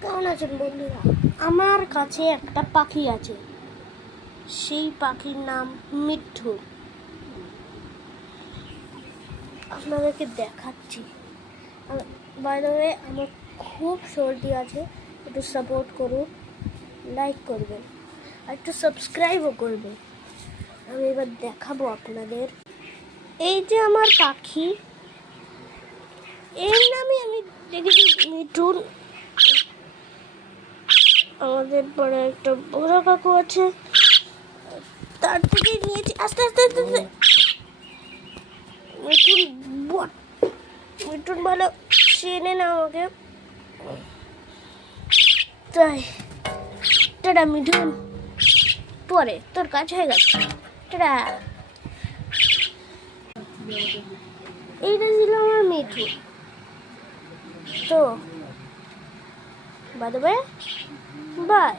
কেমন আছেন বন্ধুরা? আমার কাছে একটা পাখি আছে, সেই পাখির নাম মিঠু। আপনাদেরকে দেখাচ্ছি। বাই দ্য ওয়ে, আমার খুব সর্দি আছে, একটু সাপোর্ট করুন, লাইক করবেন আর একটু সাবস্ক্রাইবও করবেন। আমি এবার দেখাবো আপনাদের। এই যে আমার পাখি, এর নামে আমি দেখেছি মিঠুন। আমাদের পরে একটা বড় কাকু আছে, তার থেকে নিয়েছি। আস্তে আস্তে আস্তে আস্তে মিঠুন বট, মিঠুন ভালো চেনে না আমাকে, তাই টাটা মিঠুন, পরে তোর কাজ হয়ে গেছে, টাটা। এইটা ছিল আমার মিঠু। তো বাই দ্য ওয়ে, বাই।